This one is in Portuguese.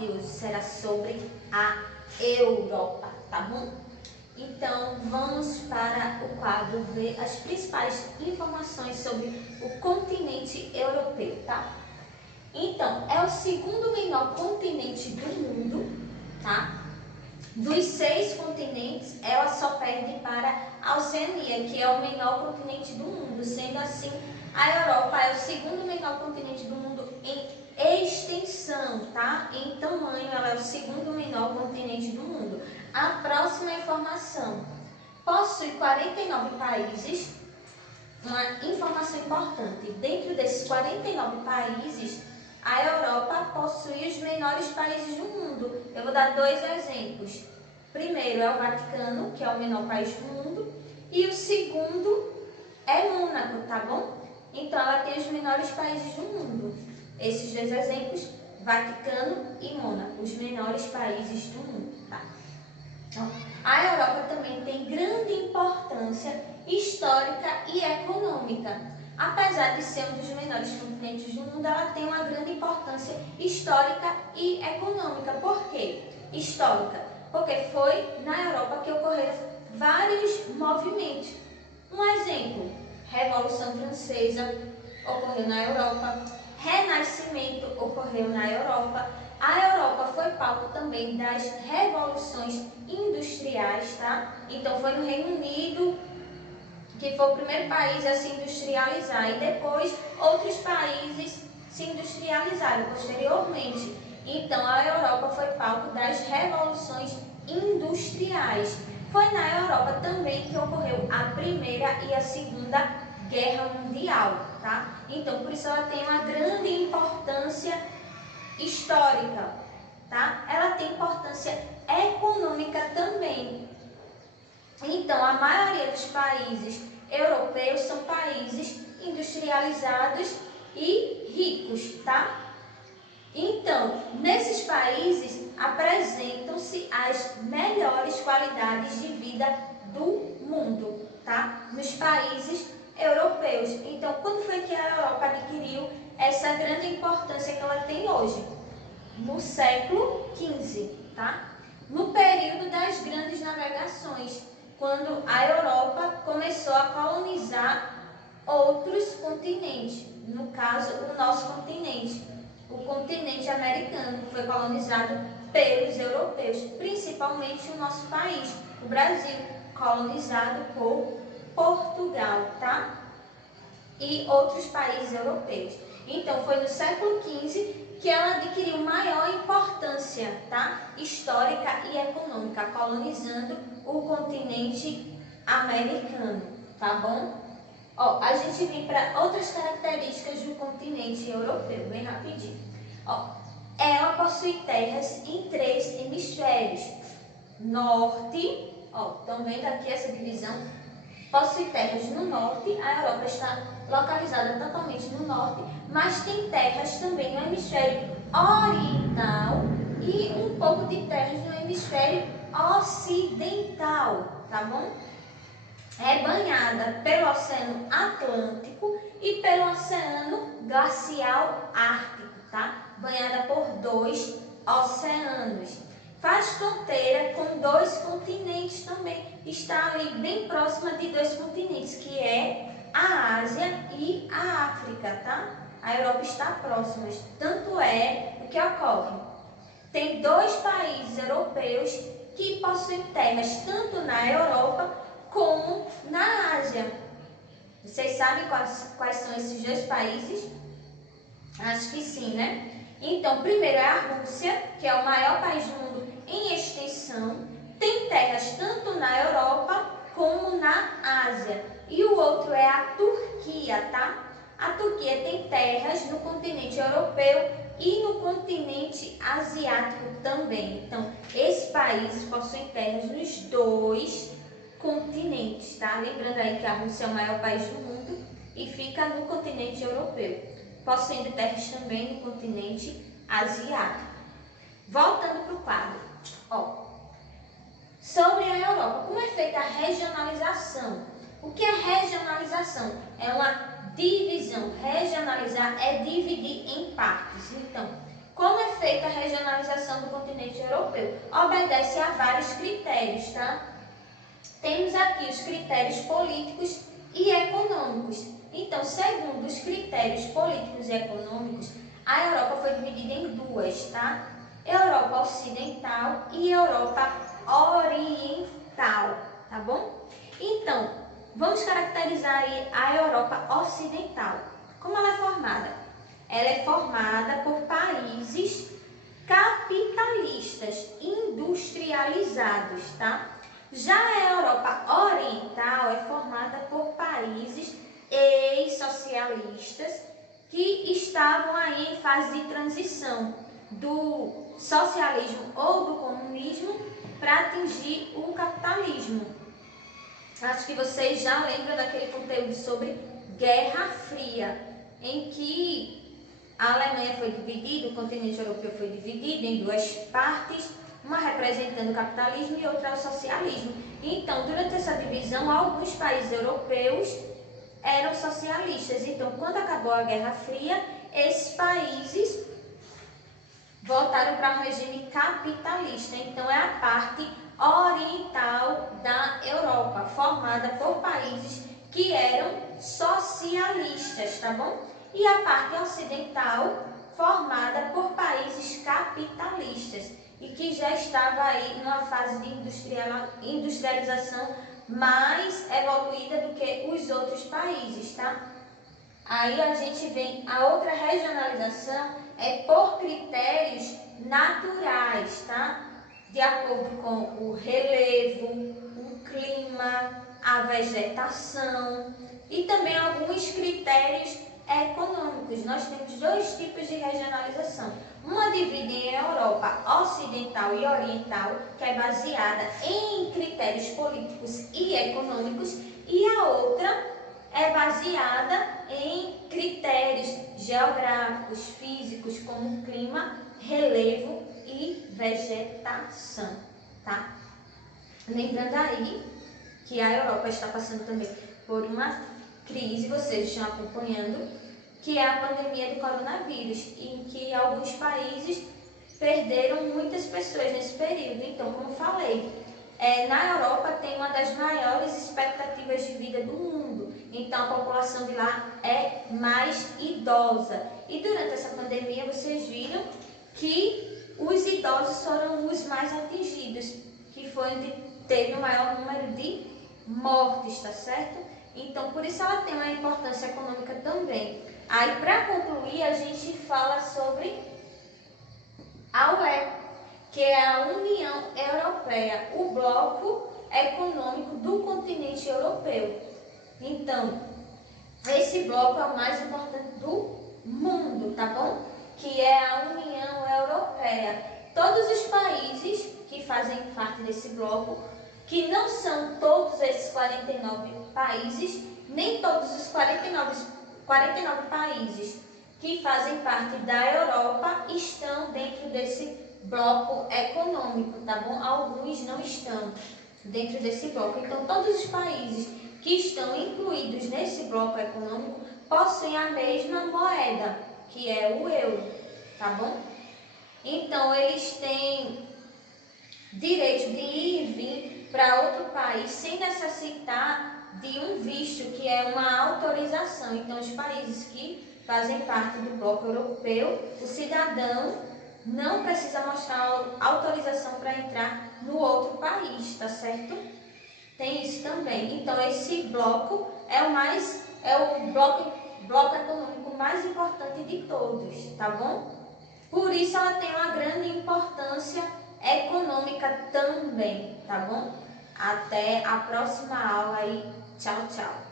de hoje será sobre a Europa, tá bom? Então, vamos para o quadro ver as principais informações sobre o continente europeu, tá? Então, é o segundo menor continente do mundo, tá? Dos 6 continentes, ela só perde para a Oceania, que é o menor continente do mundo. Sendo assim, a Europa é o segundo menor continente do mundo em extensão, tá? Em tamanho, ela é o segundo menor continente do mundo. A próxima informação. Possui 49 países. Uma informação importante. Dentro desses 49 países, a Europa possui os menores países do mundo. Eu vou dar 2 exemplos. Primeiro é o Vaticano, que é o menor país do mundo, e o segundo é Mônaco, tá bom? Então, ela tem os menores países do mundo. Esses 2 exemplos, Vaticano e Mônaco, os menores países do mundo, tá? Então, a Europa também tem grande importância histórica e econômica. Apesar de ser um dos menores continentes do mundo, ela tem uma grande importância histórica e econômica. Por quê? Histórica, porque foi na Europa que ocorreram vários movimentos. Um exemplo, Revolução Francesa ocorreu na Europa, Renascimento ocorreu na Europa. A Europa foi palco também das revoluções industriais, tá? Então foi no Reino Unido que foi o primeiro país a se industrializar, e depois outros países se industrializaram posteriormente. Então a Europa foi palco das revoluções industriais. Foi na Europa também que ocorreu a Primeira e a Segunda Guerra Mundial, tá? Então por isso ela tem uma grande importância histórica, tá? Ela tem importância econômica também. Então, a maioria dos países europeus são países industrializados e ricos, tá? Então, nesses países apresentam-se as melhores qualidades de vida do mundo, tá? Nos países europeus. Então, quando foi que a Europa adquiriu essa grande importância que ela tem hoje? No século XV, tá? No período das grandes navegações, quando a Europa começou a colonizar outros continentes, no caso, o nosso continente. O continente americano foi colonizado pelos europeus, principalmente o nosso país, o Brasil, colonizado por Portugal, tá? E outros países europeus. Então, foi no século XV que ela adquiriu maior importância, tá? Histórica e econômica, colonizando o continente americano, tá bom? Ó, a gente vem para outras características do continente europeu, bem rapidinho. Ó, ela possui terras em 3 hemisférios. Norte, ó, estão vendo aqui essa divisão? Possui terras no norte, a Europa está localizada totalmente no norte, mas tem terras também no hemisfério oriental e um pouco de terras no hemisfério ocidental, tá bom? É banhada pelo Oceano Atlântico e pelo Oceano Glacial Ártico, tá? Banhada por 2 oceanos. Faz fronteira com 2 continentes também. Está ali bem próxima de 2 continentes, que é a Ásia e a África, tá? A Europa está próxima. Tanto é o que ocorre. Tem 2 países europeus que possuem terras tanto na Europa como na Ásia. Vocês sabem quais são esses 2 países? Acho que sim, né? Então, primeiro é a Rússia, que é o maior país do mundo em extensão. Tem terras tanto na Europa como na Ásia. E o outro é a Turquia, tá? A Turquia tem terras no continente europeu e no continente asiático também. Então, esses países possuem terras nos 2 continentes, tá? Lembrando aí que a Rússia é o maior país do mundo e fica no continente europeu, possuindo terras também no continente asiático. Voltando para o quadro, ó, sobre a Europa, como é feita a regionalização? O que é regionalização? É uma divisão. Regionalizar é dividir em partes. Então, como é feita a regionalização industrialização do continente europeu. Obedece a vários critérios, tá? Temos aqui os critérios políticos e econômicos. Então, segundo os critérios políticos e econômicos, a Europa foi dividida em duas, tá? Europa Ocidental e Europa Oriental, tá bom? Então, vamos caracterizar aí a Europa Ocidental. Como ela é formada? Ela é formada por países capitalistas, industrializados, tá? Já a Europa Oriental é formada por países ex-socialistas que estavam aí em fase de transição do socialismo ou do comunismo para atingir o capitalismo. Acho que vocês já lembram daquele conteúdo sobre Guerra Fria, em que a Alemanha foi dividida, o continente europeu foi dividido em duas partes, uma representando o capitalismo e outra o socialismo. Então, durante essa divisão, alguns países europeus eram socialistas. Então, quando acabou a Guerra Fria, esses países voltaram para o regime capitalista. Então, é a parte oriental da Europa, formada por países que eram socialistas, tá bom? E a parte ocidental, formada por países capitalistas e que já estava aí numa fase de industrialização mais evoluída do que os outros países, tá? Aí a gente vem, a outra regionalização é por critérios naturais, tá? De acordo com o relevo, o clima, a vegetação e também alguns critérios econômicos. Nós temos dois tipos de regionalização. Uma divide em Europa Ocidental e Oriental, que é baseada em critérios políticos e econômicos, e a outra é baseada em critérios geográficos, físicos, como clima, relevo e vegetação, tá? Lembrando aí que a Europa está passando também por uma crise, vocês estão acompanhando, que é a pandemia do coronavírus, em que alguns países perderam muitas pessoas nesse período. Então, como falei, na Europa tem uma das maiores expectativas de vida do mundo, então a população de lá é mais idosa. E durante essa pandemia vocês viram que os idosos foram os mais atingidos, que foi onde teve o maior número de mortes, tá certo? Então, por isso ela tem uma importância econômica também. Aí, para concluir, a gente fala sobre a UE, que é a União Europeia, o bloco econômico do continente europeu. Então, esse bloco é o mais importante do mundo, tá bom? Que é a União Europeia. Todos os países que fazem parte desse bloco, que não são todos esses 49 países, nem todos os 49 países que fazem parte da Europa estão dentro desse bloco econômico, tá bom? Alguns não estão dentro desse bloco. Então, todos os países que estão incluídos nesse bloco econômico possuem a mesma moeda, que é o euro, tá bom? Então, eles têm direito de ir e vir para outro país sem necessitar de um visto, que é uma autorização. Então, os países que fazem parte do bloco europeu, o cidadão não precisa mostrar autorização para entrar no outro país, tá certo? Tem isso também. Então, esse bloco é o bloco econômico mais importante de todos, tá bom? Por isso, ela tem uma grande importância econômica também, tá bom? Até a próxima aula aí. Tchau, tchau.